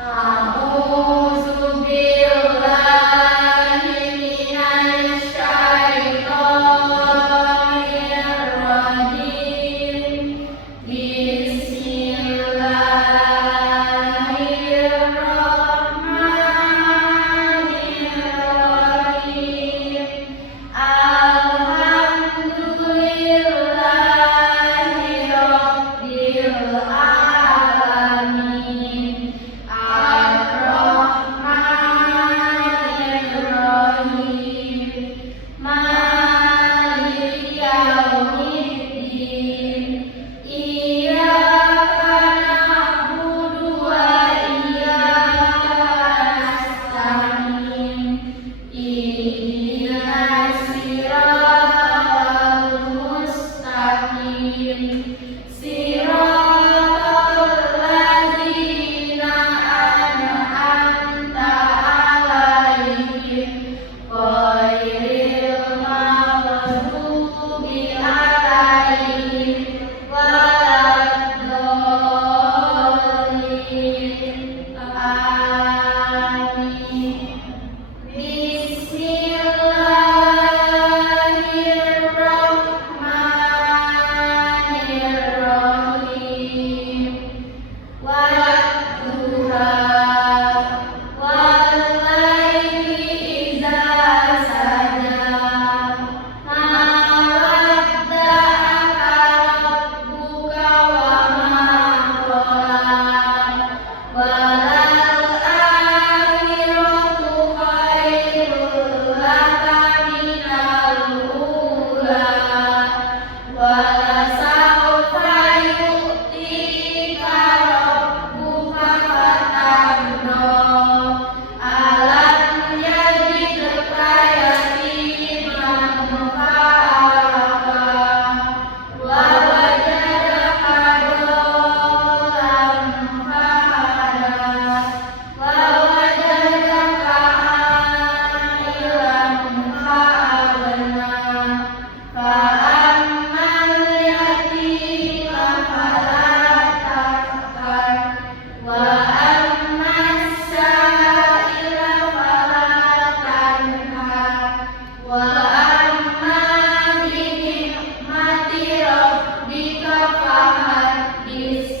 A'udzu billahi minasy syaithanir rajim. Bismillahirrahmanirrahim. Alhamdulillahi rabbil alamin. Ar-Rahmanir-Rahim. Maliki yaumiddin. Iyyaka na'budu wa iyyaka nasta'in. Ihdinas siratal mustaqim. Siratal ladzina an'amta 'alaihim ghairil maghdubi 'alaihim waladdallin. Amin. Bismillahirrahmanirrahim. Wadduha wallaili idza saja. Ma wadda'aka rabbuka wa ma qala. Walal akhiratu khairul laka minal ula. Walasawfa yu'tika rabbuka fatarda. Alam yajidka yatiman fa'awa. Wa wajadaka dhallan fahada. Wa wajadaka 'ailan fa'agna. Fa'ammal yatima fala taqhar. Wa ammas sa'ila fala tanhar. Wa amma bi ni'mati rabbika fahaddits.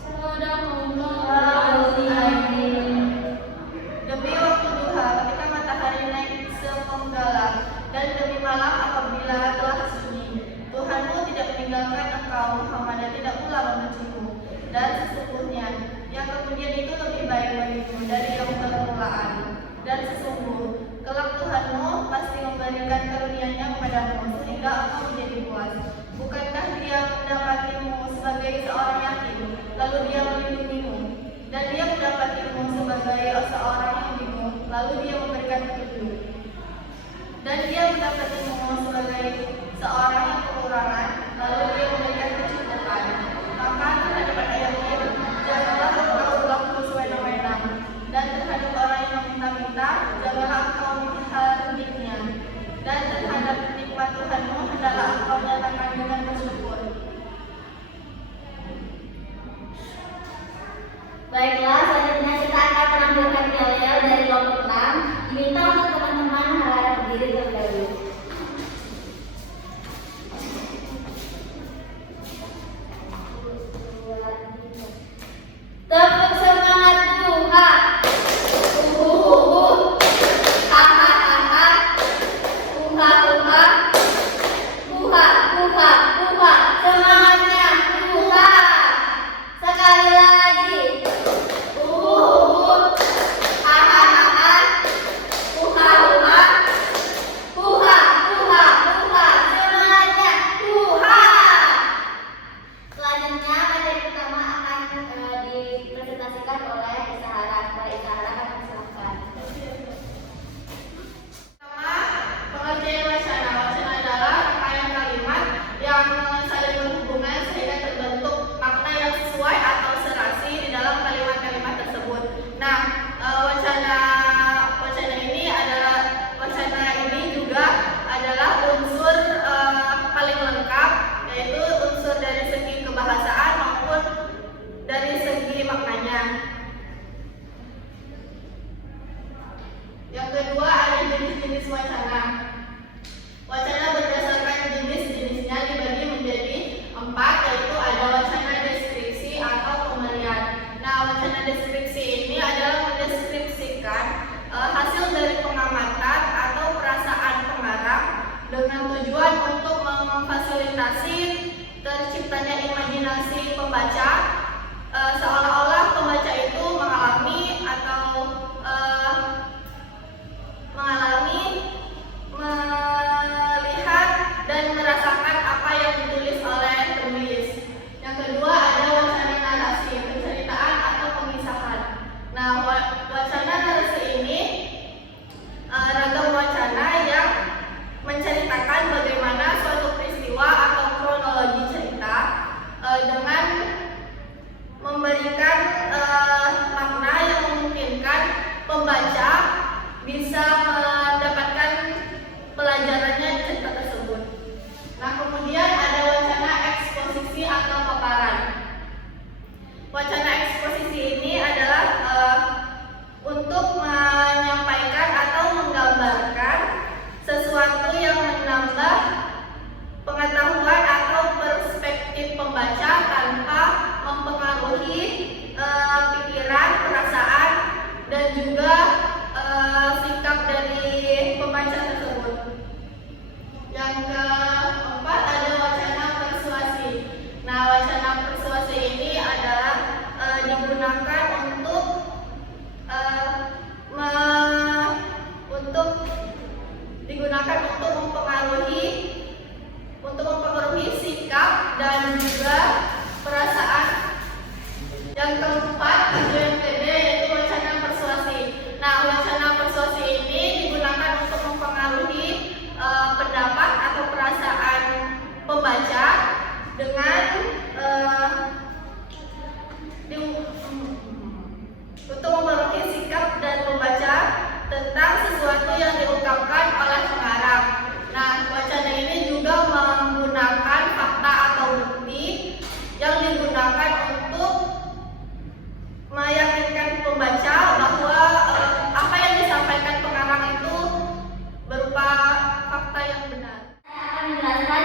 Sadaqallahul azim. Demi waktu duha ketika matahari naik sepenggalan, dan demi malam apabila telah sunyi, Tuhanmu tidak meninggalkan engkau, Muhammad, dan tidak pula membencimu. Dan sesungguhnya yang kemudian itu lebih baik bagimu dari yang permulaan. Dan sesungguh kelak Tuhanmu pasti memberikan karunia-Nya kepadamu sehingga engkau menjadi puas. Bukankah Dia mendapatimu sebagai seorang yatim, lalu Dia melindungimu, dan Dia mendapatimu sebagai seorang yang bingung, lalu Dia memberikan petunjuk, dan Dia mendapatimu sebagai seorang yang kekurangan, lalu Dia memberikan kecukupan. Maka terhadap anak yatim janganlah engkau berlaku sewenang-wenang, dan terhadap orang yang meminta-minta janganlah engkau mengharginya, dan terhadap nikmat Tuhanmu hendaklah engkau nyatakan dengan bersyukur. Baiklah, selanjutnya kita akan menampilkan yel-yel dari kelompok 6. Diminta untuk teman-teman harap berdiri terlebih dahulu. Tepuk semangat duha. Uhuhuhu. Hahaha. Uha-uha. Uha-uha. Uha. Semangatnya duha. Sekali lagi. Jenis wacana. Wacana berdasarkan jenis-jenisnya dibagi menjadi 4, yaitu ada wacana deskripsi atau pemberian. Nah, wacana deskripsi ini adalah mendeskripsikan hasil dari pengamatan atau perasaan pengarang dengan tujuan untuk memfasilitasi terciptanya imajinasi pembaca, seolah-olah pembaca itu mengalami atau melihat dan merasakan apa yang ditulis oleh penulis. Yang kedua ada wacana narasi, penceritaan atau pemisahan. Nah, wacana narasi ini ragam wacana yang menceritakan bagaimana suatu peristiwa atau kronologi cerita dengan memberikan makna yang memungkinkan pembaca bisa mendapatkan pelajarannya di cerita tersebut. Nah, kemudian ada wacana eksposisi atau paparan. Wacana eksposisi ini adalah untuk menyampaikan atau menggambarkan sesuatu yang menambah pengetahuan atau perspektif pembaca tanpa mempengaruhi pikiran, perasaan, dan juga sikap dari pembaca tersebut. Yang keempat ada wacana persuasi. Nah, wacana persuasi ini adalah digunakan untuk mempengaruhi sikap dan juga perasaan. Yang keempat ada yang kedua yaitu wacana persuasi. Nah, wacana persuasi ini digunakan untuk mempengaruhi pendapat atau perasaan pembaca dengan untuk mempengaruhi sikap dan pembaca tentang sesuatu yang diungkapkan oleh pengarang. Nah, wacana ini juga menggunakan fakta atau bukti yang digunakan untuk meyakinkan pembaca bahwa apa yang disampaikan pengarang itu berupa fakta yang benar. Saya akan menjelaskan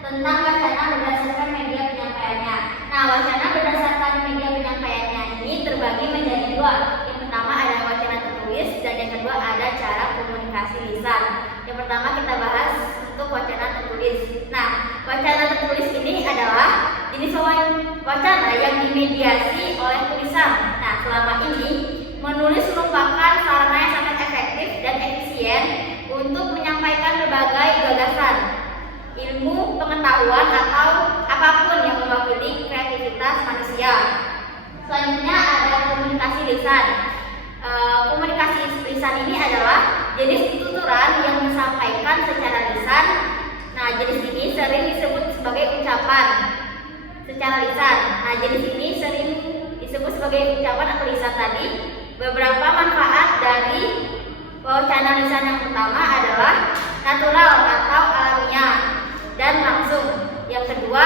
tentang wacana berdasarkan media penyampaiannya. Nah, wacana berdasarkan media penyampaiannya ini terbagi menjadi 2. Yang pertama ada wacana tertulis dan yang kedua ada cara komunikasi lisan. Yang pertama kita bahas untuk wacana tertulis. Nah, wacana tertulis ini adalah jenis wacana yang dimediasi oleh tulisan. Nah, selama ini menulis merupakan sarana yang sangat efektif dan efisien untuk menyampaikan berbagai gagasan, ilmu, pengetahuan atau apapun yang mewakili kreativitas manusia. Selanjutnya ada komunikasi lisan. Komunikasi lisan ini adalah jenis tuturan yang disampaikan secara lisan. Nah, jenis ini sering disebut sebagai ucapan secara lisan. Nah, jenis ini sering disebut sebagai ucapan atau lisan tadi. Beberapa manfaat dari wacana lisan yang pertama adalah natural atau alamiah dan langsung. Yang kedua,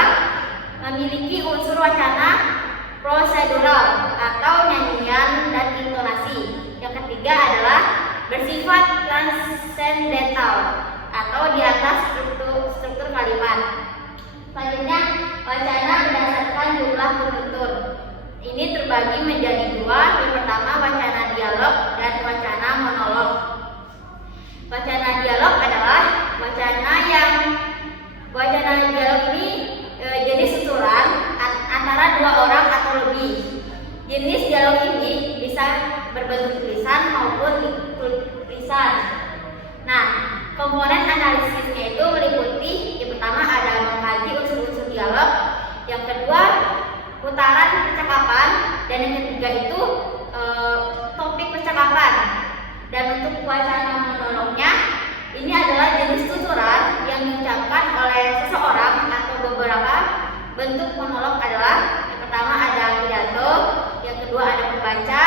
memiliki unsur wacana prosedural atau nyanyian dan intonasi. Yang ketiga adalah bersifat transendental atau di atas struktur kalimat. Selanjutnya, wacana berdasarkan jumlah penutur. Ini terbagi menjadi 2. Yang pertama wacana dialog dan wacana monolog. Wacana dialog adalah wacana dialog ini jenis tuturan antara 2 orang atau lebih. Jenis dialog ini bisa berbentuk tulisan maupun tulisan. Nah, komponen analisisnya itu meliputi yang pertama ada mengkaji unsur-unsur dialog, yang kedua putaran percakapan, dan yang ketiga itu topik percakapan. Dan untuk wacana monolognya ini adalah jenis tuturan yang diucapkan oleh seseorang atau beberapa. Bentuk monolog adalah yang pertama ada pidato, yang kedua ada pembaca,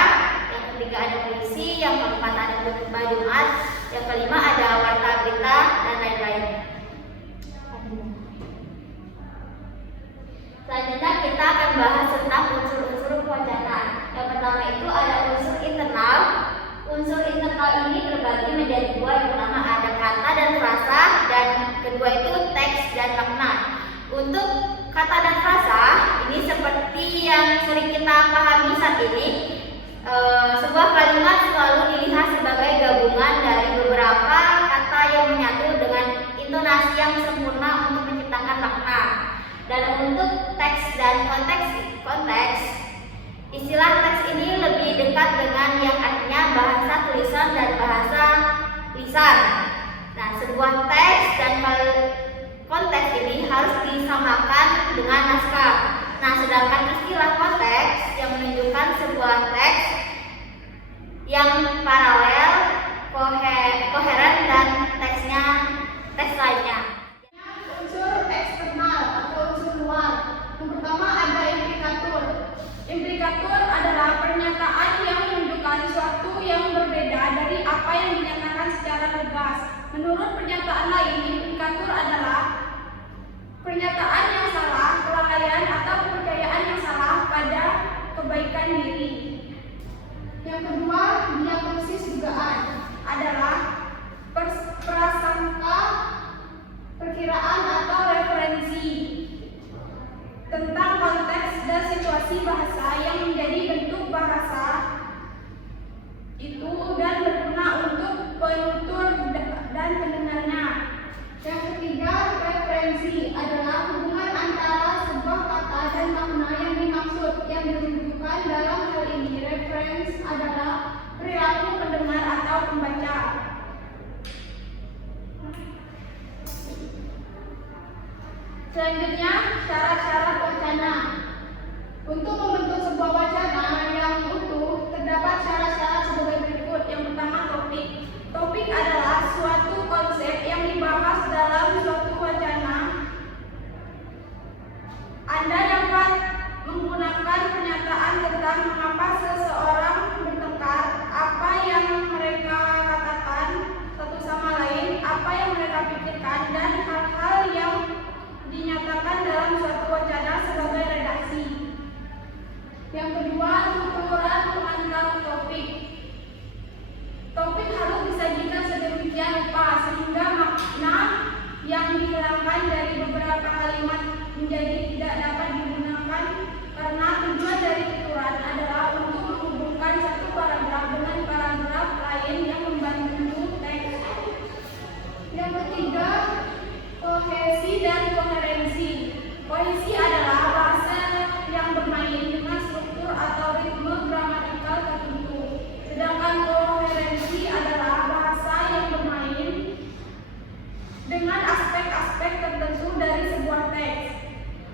yang ketiga ada puisi, yang keempat ada khutbah Jumat, yang kelima ada warta berita dan lain-lain. Selanjutnya kita akan bahas tentang unsur-unsur wacana. Yang pertama itu ada unsur internal. Unsur internal ini terbagi menjadi 2. Yang pertama ada kedua itu teks dan makna. Untuk kata dan frasa ini seperti yang sering kita pahami saat ini, sebuah kalimat selalu dilihat sebagai gabungan dari beberapa kata yang menyatu dengan intonasi yang sempurna untuk menciptakan makna. Dan untuk teks dan konteks, istilah teks ini lebih dekat dengan yang artinya bahasa tulisan dan bahasa lisan. Nah, sebuah teks dan konteks ini harus disamakan dengan naskah. Nah, sedangkan istilah konteks yang menunjukkan sebuah teks yang paralel, koheren dan teks lainnya. Unsur eksternal atau unsur luar. Yang pertama ada implikatur. Implikatur adalah pernyataan yang menunjukkan sesuatu yang berbeda dari apa yang dinyatakan secara tegas. Menurut pernyataan lain, implikatur adalah pernyataan yang salah, kelalaian atau kepercayaan yang salah pada kebaikan diri. Yang kedua, diagnosis dugaan adalah prasangka, perkiraan atau referensi tentang konteks dan situasi bahasa yang menjadi bentuk bahasa itu dan berguna untuk penutur dan pendengarnya. Yang ketiga, referensi adalah hubungan antara sebuah kata dan makna yang dimaksud yang ditunjukkan dalam hal ini. Referensi adalah perilaku pendengar atau pembaca. Selanjutnya, syarat-syarat wacana. Untuk membentuk sebuah wacana yang utuh, terdapat syarat-syarat sebagai berikut. Yang pertama, topik. Topik adalah suatu konsep yang dibahas dalam suatu wacana. Anda dapat menggunakan pernyataan tentang mengapa seseorang bertengkar, apa yang mereka katakan satu sama lain, apa yang mereka pikirkan, dan hal-hal yang dinyatakan dalam suatu wacana sebagai redaksi. Yang kedua, tuturan pengantar topik. Topik harus disajikan sedemikian rupa sehingga makna yang dihilangkan dari beberapa kalimat menjadi tidak dapat digunakan, karena tujuan dari tuturan adalah untuk menghubungkan satu paragraf dengan paragraf lain yang membantu teks. Yang ketiga, kohesi dan koherensi. Kohesi adalah bahasa yang bermain dengan struktur atau ritme gramatikal tertentu, sedangkan koherensi adalah bahasa yang bermain dengan aspek-aspek tertentu dari sebuah teks.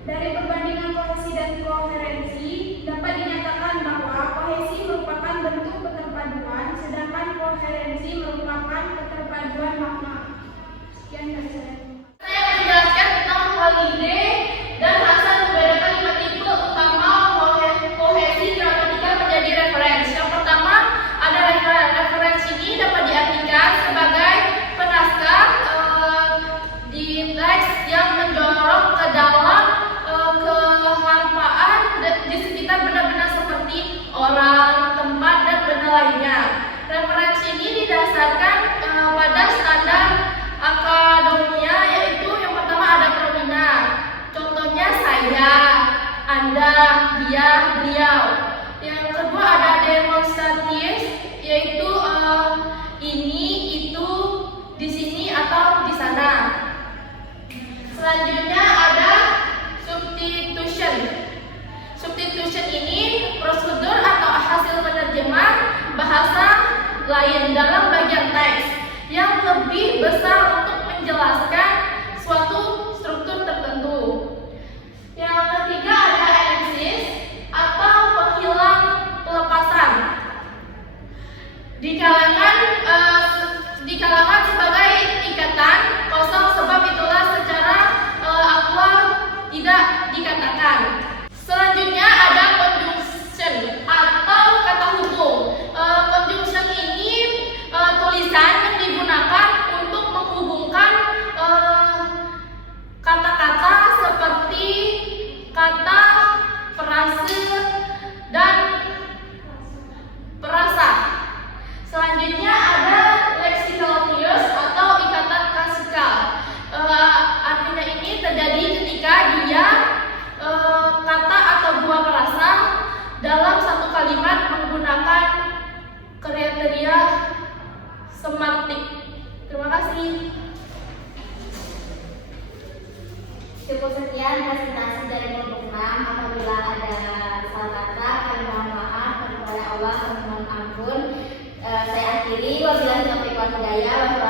Dari perbandingan kohesi dan koherensi dapat dinyatakan bahwa kohesi merupakan bentuk keterpaduan, sedangkan koherensi merupakan keterpaduan makna. Sekian dari saya. Saya menjelaskan tentang holiday dan rasa membedakan kalimat itu utama kohesi gramatikal menjadi referensi. Yang pertama ada referensi ini dapat diartikan sebagai penaskah di teks yang mendorong ke dalam keharpaan di sekitar benda-benda seperti orang, tempat, dan benda lainnya. Referensi ini didasarkan pada standar akademia, yaitu yang pertama ada promina. Contohnya saya, Anda, dia, beliau. Yang kedua ada demonstratif, yaitu ini, itu, di sini atau di sana. Selanjutnya ada substitution. Substitution ini prosedur atau hasil penerjemah bahasa lain dalam bagian teks yang lebih besar untuk menjelaskan suatu struktur tertentu. Yang ketiga ada elipsis atau penghilang pelepasan. Di kalangan sebagai ikatan kosong, sebab itulah secara aktual tidak dikatakan. Selanjutnya ada conjunction atau kata hubung. Conjunction ini tulisan yang digunakan untuk menghubungkan kata-kata seperti kata, frase, dan perasa. Selanjutnya Sekian presentasi dari kelompok 6. Apabila ada salah kata, kami mohon maaf kepada Allah, kami mohon ampun. Saya akhiri. Wabillahi taufiq wal hidayah.